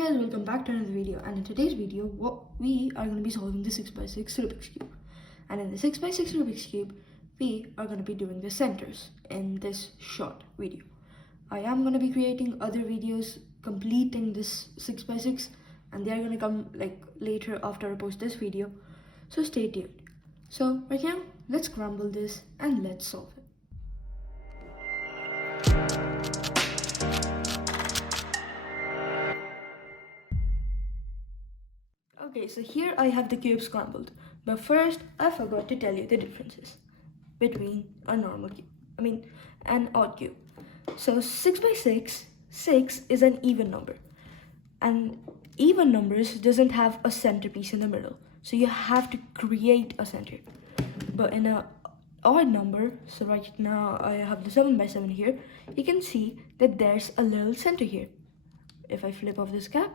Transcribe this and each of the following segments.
guys, welcome back to another video, and in today's video we are going to be solving the 6x6 Rubik's Cube. And in the 6x6 Rubik's Cube we are going to be doing the centers in this short video. I am going to be creating other videos completing this 6x6, and they are going to come like later after I post this video, so stay tuned. So right now let's crumble this and let's solve it. Okay, so here I have the cube scrambled, but first I forgot to tell you the differences between a normal cube, an odd cube. So 6x6, 6 is an even number, and even numbers doesn't have a centerpiece in the middle, so you have to create a center. But in a odd number, so right now I have the 7x7 here, you can see that there's a little center here. If I flip off this cap,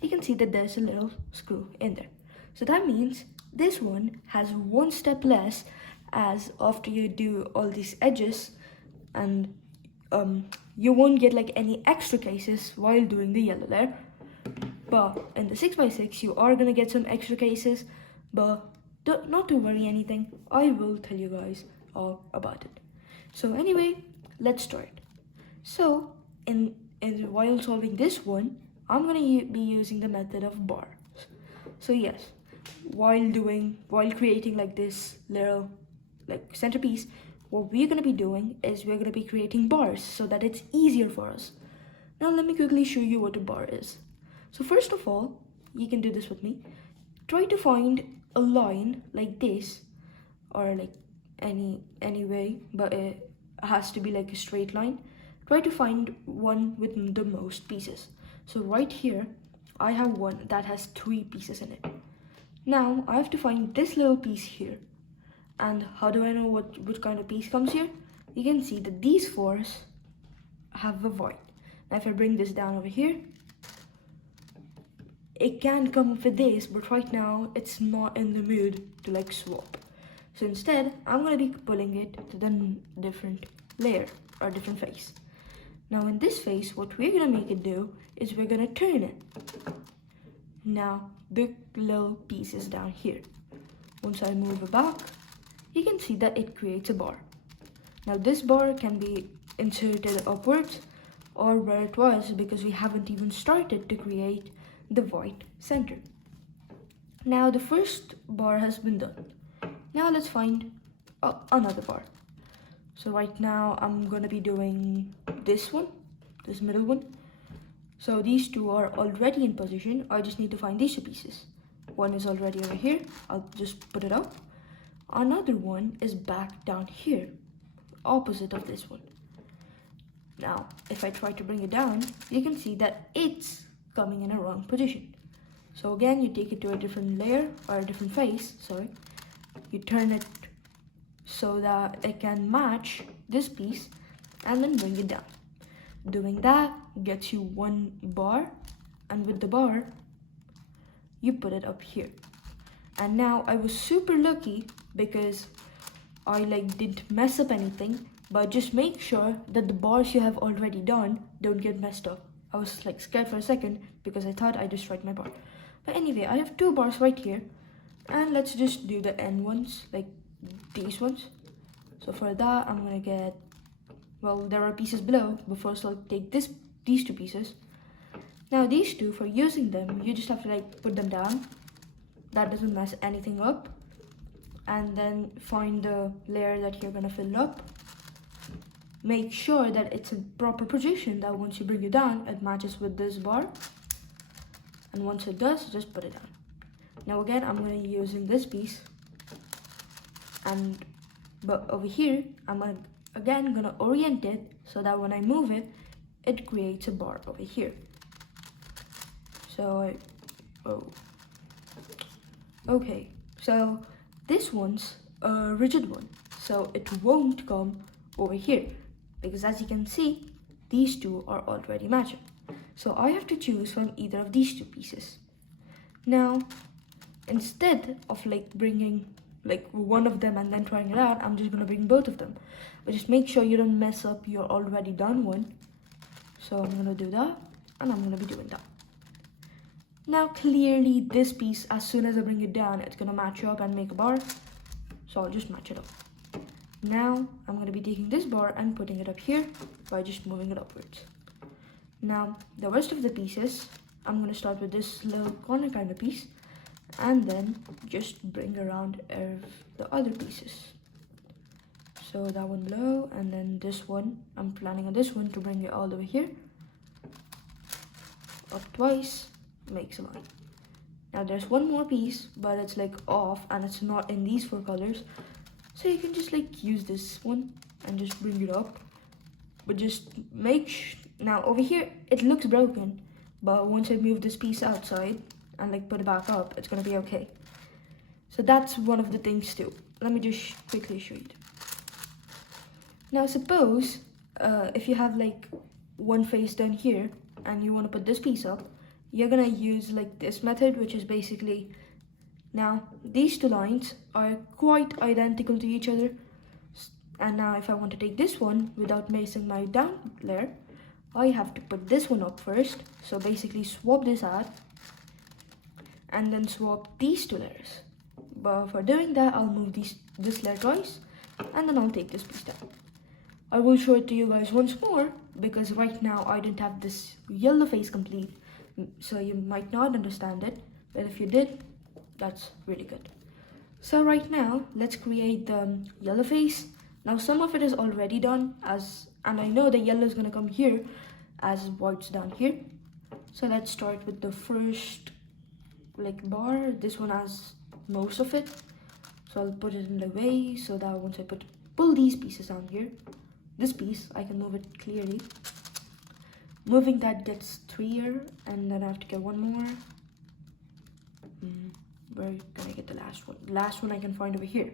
you can see that there's a little screw in there. So that means this one has one step less, as after you do all these edges, and you won't get like any extra cases while doing the yellow layer. But in the 6x6 you are gonna get some extra cases, but not to worry anything, I will tell you guys all about it. So anyway, let's start. So while solving this one, I'm gonna be using the method of bars. So yes, while creating like this little like centerpiece, what we're gonna be doing is we're gonna be creating bars so that it's easier for us. Now let me quickly show you what a bar is. So first of all, you can do this with me. Try to find a line like this, or like any way, but it has to be like a straight line. Try to find one with the most pieces. So right here, I have one that has 3 pieces in it. Now I have to find this little piece here. And how do I know which kind of piece comes here? You can see that these 4s have a void. Now if I bring this down over here, it can come up with this, but right now it's not in the mood to like swap. So instead, I'm gonna be pulling it to the different layer or different face. Now in this face, what we're gonna make it do is we're gonna turn it. Now the little piece is down here. Once I move it back, you can see that it creates a bar. Now this bar can be inserted upwards or where it was, because we haven't even started to create the white center. Now the first bar has been done. Now let's find another bar. So right now I'm gonna be doing this middle one. So these 2 are already in position. I just need to find these 2 pieces. One is already over here. I'll just put it up. Another one is back down here, opposite of this one. Now, if I try to bring it down, you can see that it's coming in a wrong position. So again, you take it to a different layer or a different face, sorry. You turn it so that it can match this piece and then bring it down. Doing that gets you 1 bar, and with the bar you put it up here. And now I was super lucky because I didn't mess up anything, but just make sure that the bars you have already done don't get messed up. I was scared for a second because I thought I destroyed my bar. But anyway, I have 2 bars right here, and let's just do the end ones, like these ones. So for that, I'm gonna get, there are pieces below, but first I'll take these 2 pieces. Now these 2, for using them, you just have to put them down. That doesn't mess anything up. And then find the layer that you're gonna fill up. Make sure that it's in proper position, that once you bring it down, it matches with this bar. And once it does, just put it down. Now again, I'm gonna be using this piece. But over here, I'm gonna orient it so that when I move it, it creates a bar over here. So okay, so this one's a rigid one, so it won't come over here, because as you can see, these 2 are already matching. So I have to choose from either of these 2 pieces. Now, instead of bringing one of them and then trying it out, I'm just gonna bring both of them. But just make sure you don't mess up your already done one. So I'm gonna do that, and I'm gonna be doing that. Now clearly this piece, as soon as I bring it down, it's gonna match up and make a bar. So I'll just match it up. Now I'm going to be taking this bar and putting it up here by just moving it upwards. Now the rest of the pieces, I'm going to start with this little corner kind of piece and then just bring around the other pieces. So that one below, and then this one, I'm planning on this one to bring it all the way here. Up twice, makes a line. Now there's one more piece, but it's like off and it's not in these four colors. So you can just like use this one and just bring it up. But just now over here, it looks broken. But once I move this piece outside and like put it back up, it's gonna be okay. So that's one of the things too. Let me just quickly show you. Now suppose if you have like one face down here and you want to put this piece up, you're gonna use like this method, which is basically, now these two lines are quite identical to each other, and now if I want to take this one without missing my down layer, I have to put this one up first. So basically swap this out and then swap these two layers. But for doing that, I'll move this layer twice and then I'll take this piece down. I will show it to you guys once more because right now I didn't have this yellow face complete, so you might not understand it, but if you did, that's really good. So right now, let's create the yellow face. Now some of it is already done, and I know the yellow is gonna come here as white's down here. So let's start with the first like bar. This one has most of it, so I'll put it in the way so that once I pull these pieces down here, this piece, I can move it clearly. Moving that gets 3 here, and then I have to get one more. Where can I get the last one? The last one I can find over here.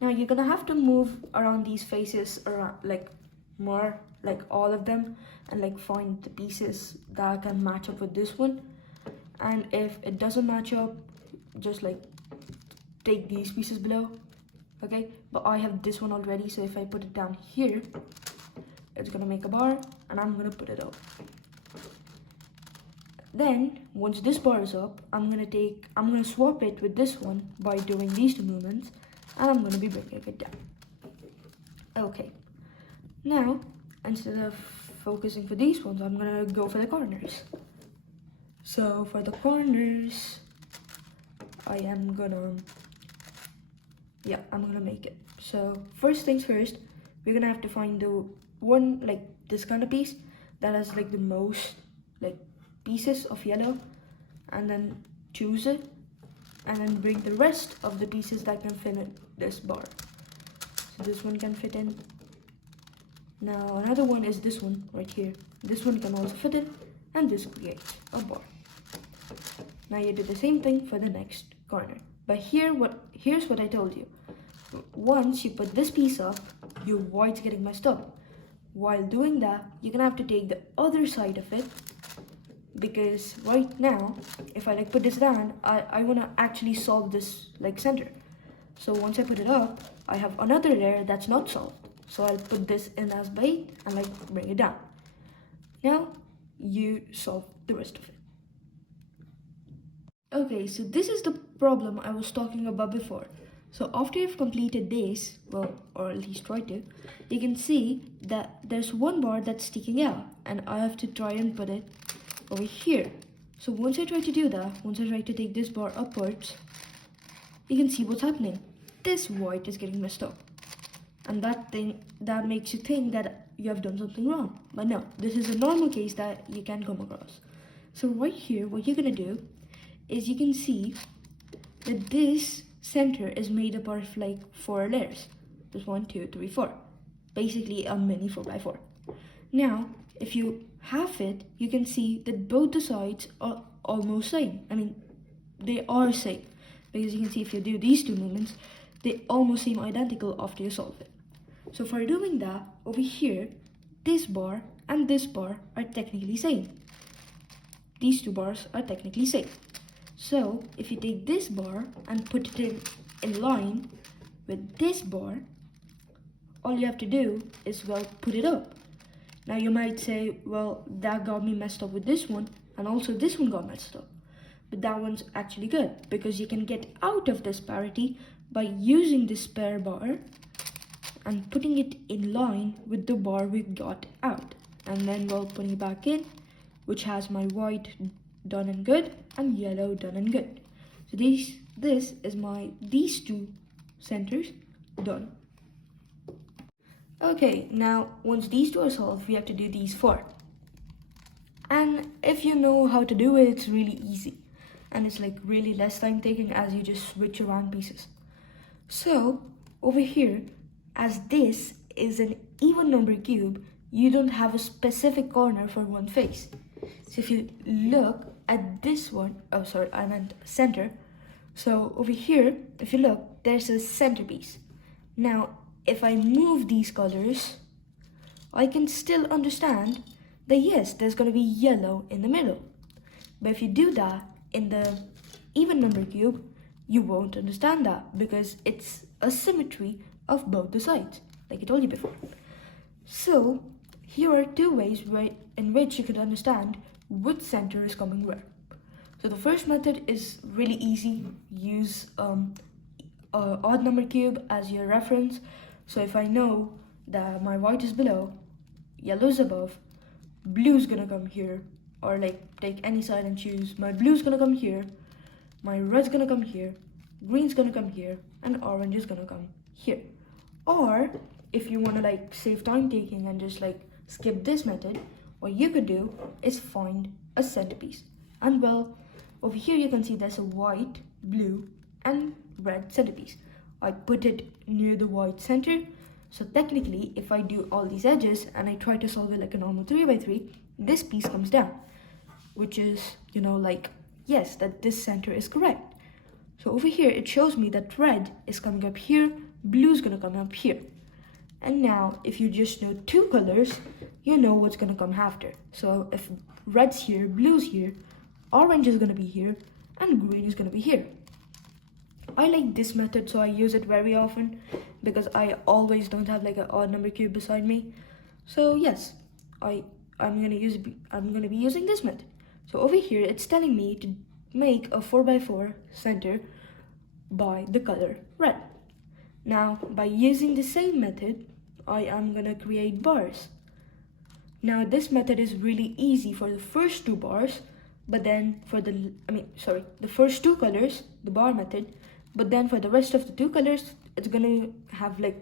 Now you're gonna have to move around these faces around like more, like all of them, and like find the pieces that can match up with this one. And if it doesn't match up, just like take these pieces below. Okay, but I have this one already, so if I put it down here, it's gonna make a bar and I'm gonna put it up. Then once this bar is up, I'm gonna swap it with this one by doing these two movements, and I'm gonna be bringing it down. Okay, now instead of focusing for these ones, I'm gonna go for the corners. So for the corners, I'm gonna make it. So first things first, we're gonna have to find the one like this kind of piece that has like the most like pieces of yellow, and then choose it and then bring the rest of the pieces that can fit in this bar. So this one can fit in. Now another one is this one right here. This one can also fit in, and this creates a bar. Now you do the same thing for the next corner. But here's what I told you. Once you put this piece up, your white's getting messed up. While doing that, you're gonna have to take the other side of it, because right now, if I like put this down, I wanna actually solve this like center. So once I put it up, I have another layer that's not solved. So I'll put this in as bait and like bring it down. Now you solve the rest of it. Okay, so this is the problem I was talking about before. So after you've completed this, well, or at least try to, you can see that there's one bar that's sticking out, and I have to try and put it over here. So once I try to do that, once I try to take this bar upwards, you can see what's happening. This white is getting messed up. And that makes you think that you have done something wrong. But no, this is a normal case that you can come across. So right here, what you're gonna do is you can see that this center is made up of like 4 layers. There's 1, 2, 3, 4. Basically a mini 4x4. Now, if you half it, you can see that both the sides are almost same. I mean, they are same. Because you can see if you do these two movements, they almost seem identical after you solve it. So for doing that, over here, this bar and this bar are technically same. These two bars are technically same. So if you take this bar and put it in line with this bar, all you have to do is, well, put it up. Now you might say, well, that got me messed up with this one, and also this one got messed up. But that one's actually good because you can get out of this parity by using this spare bar and putting it in line with the bar we got out. And then we'll put it back in, which has my white done and good and yellow done and good. So this is these two centers done. Okay, now once these two are solved, we have to do these four. And if you know how to do it, it's really easy. And it's like really less time taking as you just switch around pieces. So over here, as this is an even number cube, you don't have a specific corner for one face. So if you look at this one, oh sorry, I meant center. So over here, if you look, there's a centerpiece. Now, if I move these colors, I can still understand that yes, there's going to be yellow in the middle. But if you do that in the even number cube, you won't understand that because it's a symmetry of both the sides, like I told you before. So here are two ways in which you could understand which center is coming where. So the first method is really easy. Use odd number cube as your reference. So if I know that my white is below, yellow is above, blue is gonna come here, or like take any side and choose. My blue is gonna come here, my red's gonna come here, green's gonna come here, and orange is gonna come here. Or if you wanna like save time taking and just like skip this method, what you could do is find a centerpiece. And well, over here you can see there's a white, blue, and red centerpiece. I put it near the white center. So technically, if I do all these edges and I try to solve it like a normal 3x3, this piece comes down, which is, you know, like, yes, that this center is correct. So over here, it shows me that red is coming up here, blue is gonna come up here. And now, if you just know two colors, you know what's gonna come after. So if red's here, blue's here, orange is gonna be here, and green is gonna be here. I like this method, so I use it very often because I always don't have like an odd number cube beside me. So yes, I'm gonna be using this method. So over here, it's telling me to make a 4x4 center by the color red. Now, by using the same method, I am gonna create bars. Now, this method is really easy for the first two bars, but then for the first two colors, the bar method. But then for the rest of the two colors, it's gonna have like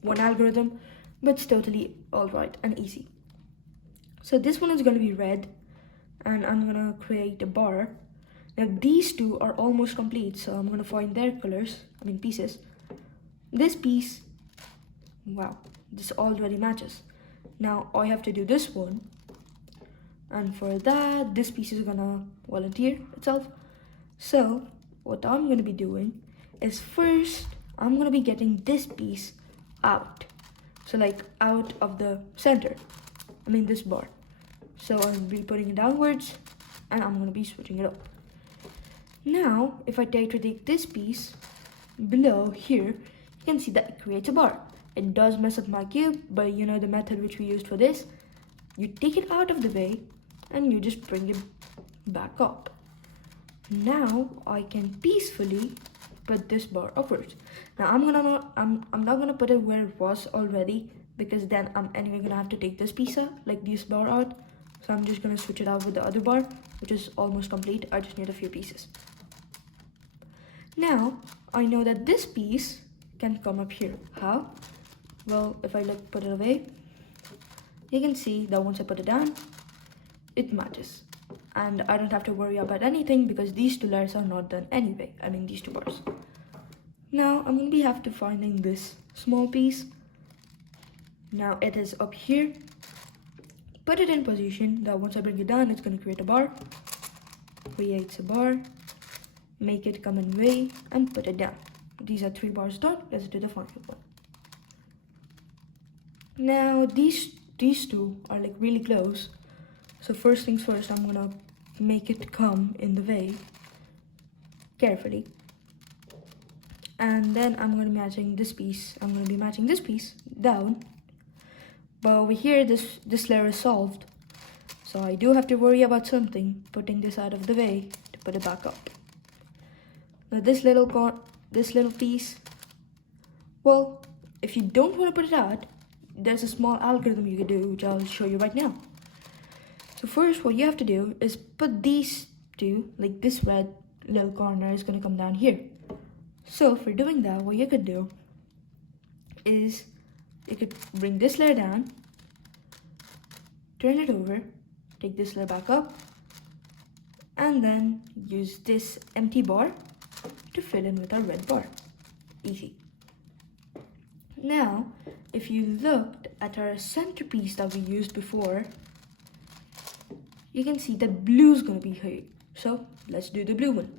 one algorithm, but it's totally alright and easy. So this one is gonna be red, and I'm gonna create a bar. Now these two are almost complete, so I'm gonna find their pieces. This piece, wow, this already matches. Now I have to do this one, and for that, this piece is gonna volunteer itself. So what I'm gonna be doing is first, I'm gonna be getting this piece out. So like out of the center, this bar. So I'll be putting it downwards and I'm gonna be switching it up. Now, if I try to take this piece below here, you can see that it creates a bar. It does mess up my cube, but you know the method which we used for this, you take it out of the way and you just bring it back up. Now I can peacefully put this bar upwards. Now I'm not gonna put it where it was already, because then I'm anyway gonna have to take this piece out, like this bar out. So I'm just gonna switch it out with the other bar, which is almost complete. I just need a few pieces. Now I know that this piece can come up here. How? Well, if I put it away, you can see that once I put it down, it matches. And I don't have to worry about anything because these two layers are not done anyway. These two bars. Now I'm gonna have to finding this small piece. Now it is up here. Put it in position that once I bring it down, it's gonna create a bar. Creates a bar. Make it come in way and put it down. These are 3 bars done. Let's do the final one. Now these two are like really close. So first things first, I'm gonna make it come in the way carefully. And then I'm gonna be matching this piece. I'm gonna be matching this piece down. But over here, this layer is solved. So I do have to worry about something, putting this out of the way to put it back up. Now this little piece, well, if you don't want to put it out, there's a small algorithm you can do, which I'll show you right now. So first, what you have to do is put these two, like this red little corner is going to come down here. So for doing that, what you could do is you could bring this layer down, turn it over, take this layer back up, and then use this empty bar to fill in with our red bar. Easy. Now, if you looked at our centerpiece that we used before, you can see that blue is going to be here. So let's do the blue one.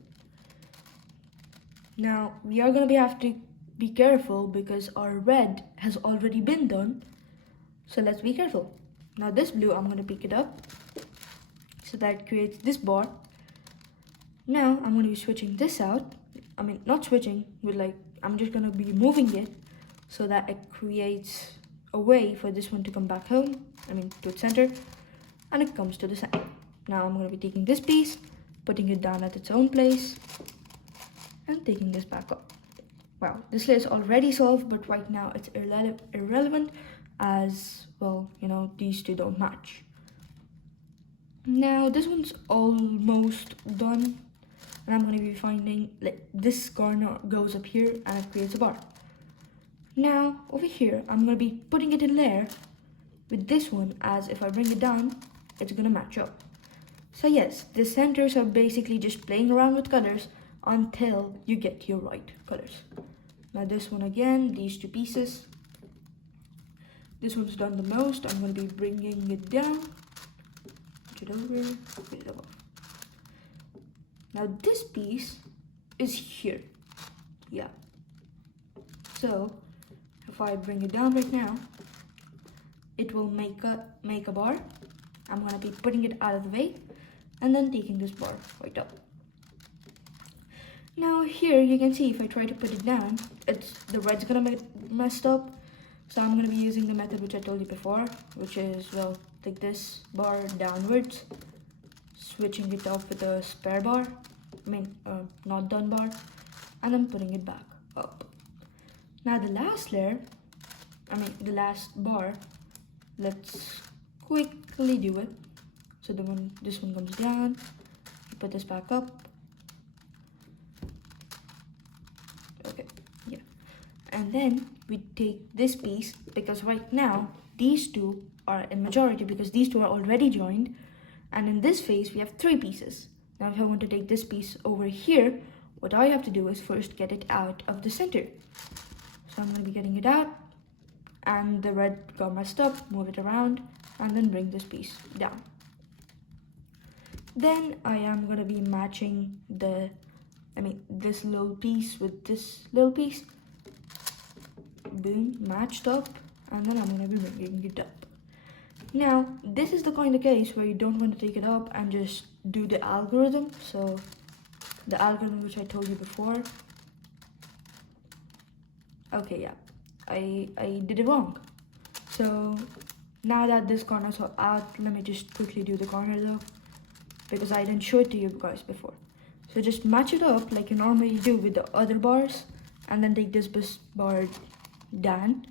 Now, we are going to have to be careful because our red has already been done. So let's be careful. Now this blue, I'm going to pick it up. So that creates this bar. Now I'm going to be switching this out. I mean, not switching, but like, I'm just going to be moving it so that it creates a way for this one to come back home. I mean, to its center. And it comes to the center. Now I'm going to be taking this piece, putting it down at its own place, and taking this back up. Wow, this layer is already solved, but right now it's irrelevant as, well, you know, these two don't match. Now this one's almost done, and I'm going to be finding, like, this corner goes up here and it creates a bar. Now over here, I'm going to be putting it in layer with this one, as if I bring it down, it's going to match up. So yes, the centers are basically just playing around with colors until you get your right colors. Now this one again, these two pieces. This one's done the most. I'm going to be bringing it down, put it over, put it above. Now this piece is here. Yeah. So if I bring it down right now, it will make a bar. I'm going to be putting it out of the way and then taking this bar right up. Now here you can see if I try to put it down, the red's gonna get messed up. So I'm gonna be using the method which I told you before, which is, well, take this bar downwards, switching it up with a spare bar, not done bar, and then putting it back up. Now the last layer, the last bar, let's quickly do it. So this one comes down, you put this back up. Okay, yeah. And then we take this piece, because right now these two are in majority because these two are already joined, and in this phase we have 3 pieces. Now if I want to take this piece over here, what I have to do is first get it out of the center. So I'm going to be getting it out, and the red got messed up, move it around, and then bring this piece down. Then I am going to be matching this little piece with this little piece. Boom, matched up, and then I'm going to be bringing it up. Now, this is the kind of case where you don't want to take it up and just do the algorithm. So, the algorithm which I told you before. Okay, yeah, I did it wrong. So, now that this corner's out, let me just quickly do the corner though, because I didn't show it to you guys before. So just match it up like you normally do with the other bars, and then take this bar down,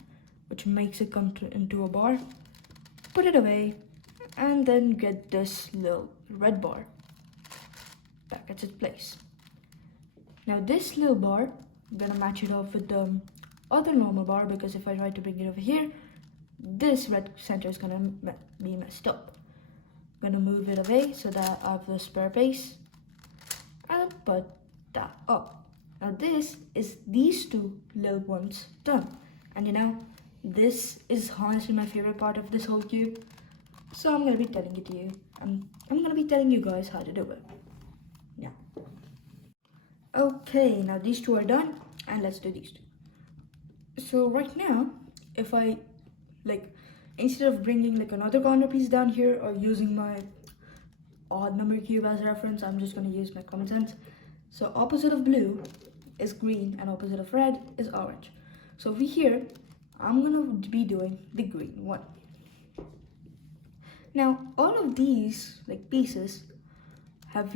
which makes it come into a bar, put it away, and then get this little red bar back at its place. Now this little bar, I'm gonna match it up with the other normal bar, because if I try to bring it over here, this red center is gonna be messed up. I'm gonna move it away so that I have the spare base, and put that up. Now this is these two little ones done, and you know, this is honestly my favorite part of this whole cube, so I'm gonna be telling it to you. I'm gonna be telling you guys how to do it. Yeah. Okay, now these two are done, and let's do these two. So right now, if I instead of bringing another corner piece down here or using my odd number cube as a reference, I'm just going to use my common sense. So opposite of blue is green and opposite of red is orange. So over here, I'm going to be doing the green one. Now all of these pieces have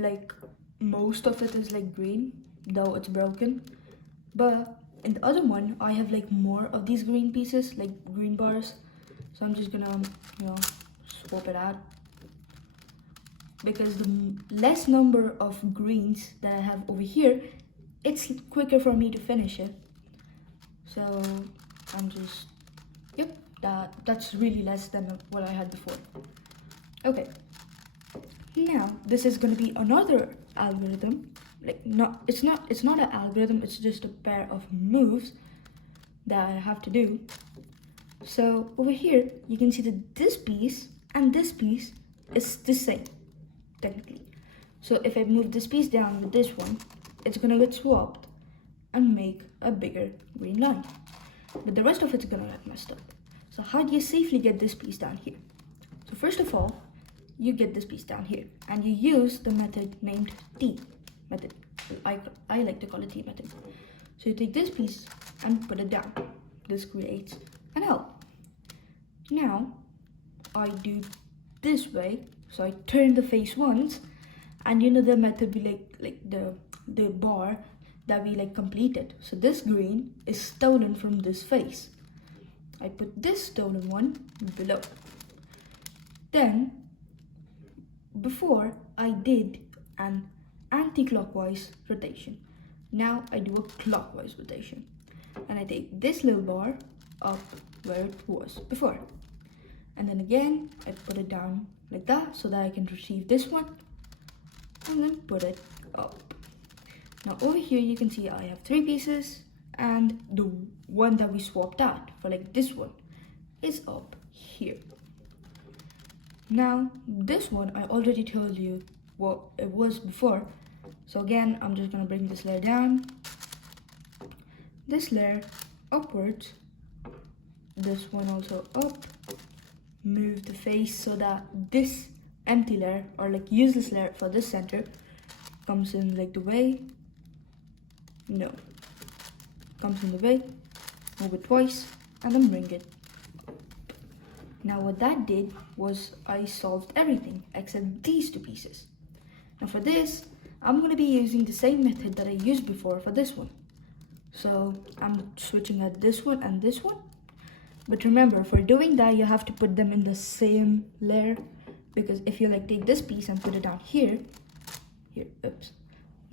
most of it is like green, though it's broken. But in the other one, I have like more of these green pieces, like green bars. So I'm just gonna, swap it out. Because the less number of greens that I have over here, it's quicker for me to finish it. So I'm just, yep, that's really less than what I had before. Okay, now this is gonna be another algorithm. Like it's not an algorithm, it's just a pair of moves that I have to do. So over here, you can see that this piece and this piece is the same, technically. So if I move this piece down with this one, it's gonna get swapped and make a bigger green line. But the rest of it's gonna get messed up. So how do you safely get this piece down here? So first of all, you get this piece down here and you use the method named T method. I like to call it T method. So you take this piece and put it down. This creates an L. Now I do this way. So I turn the face once, and the method we like the bar that we like completed. So this green is stolen from this face. I put this stolen one below. Then before I did an anti-clockwise rotation. Now I do a clockwise rotation. And I take this little bar up where it was before. And then again, I put it down like that so that I can retrieve this one. And then put it up. Now over here you can see I have 3 pieces. And the one that we swapped out for like this one is up here. Now this one I already told you what it was before. So again, I'm just gonna bring this layer down, this layer upwards, this one also up, move the face so that this empty layer or like useless layer for this center comes in like the way, comes in the way, move it twice and then bring it up. Now what that did was I solved everything except these 2 pieces. Now for this, I'm going to be using the same method that I used before for this one. So I'm switching at this one and this one. But remember, for doing that, you have to put them in the same layer. Because if you like take this piece and put it down here, oops.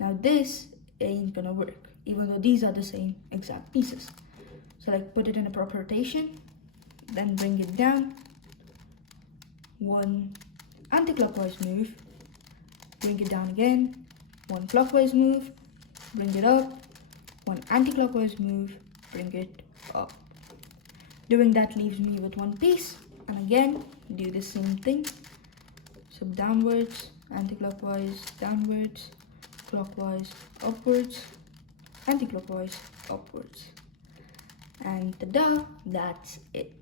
Now this ain't gonna work, even though these are the same exact pieces. So like put it in a proper rotation, then bring it down. One anti-clockwise move, bring it down again. One clockwise move, bring it up. One anti-clockwise move, bring it up. Doing that leaves me with 1 piece. And again, do the same thing. So downwards, anti-clockwise, downwards, clockwise, upwards, anti-clockwise, upwards. And ta-da, that's it.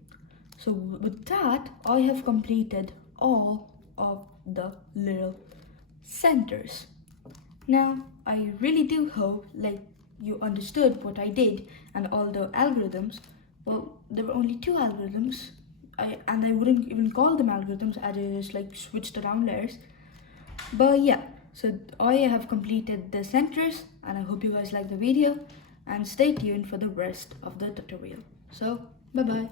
So with that, I have completed all of the little centers. Now, I really do hope like you understood what I did and all the algorithms. Well, there were only 2 algorithms. I wouldn't even call them algorithms, I just like switched around layers. But yeah, so I have completed the centers and I hope you guys like the video and stay tuned for the rest of the tutorial. So, bye bye.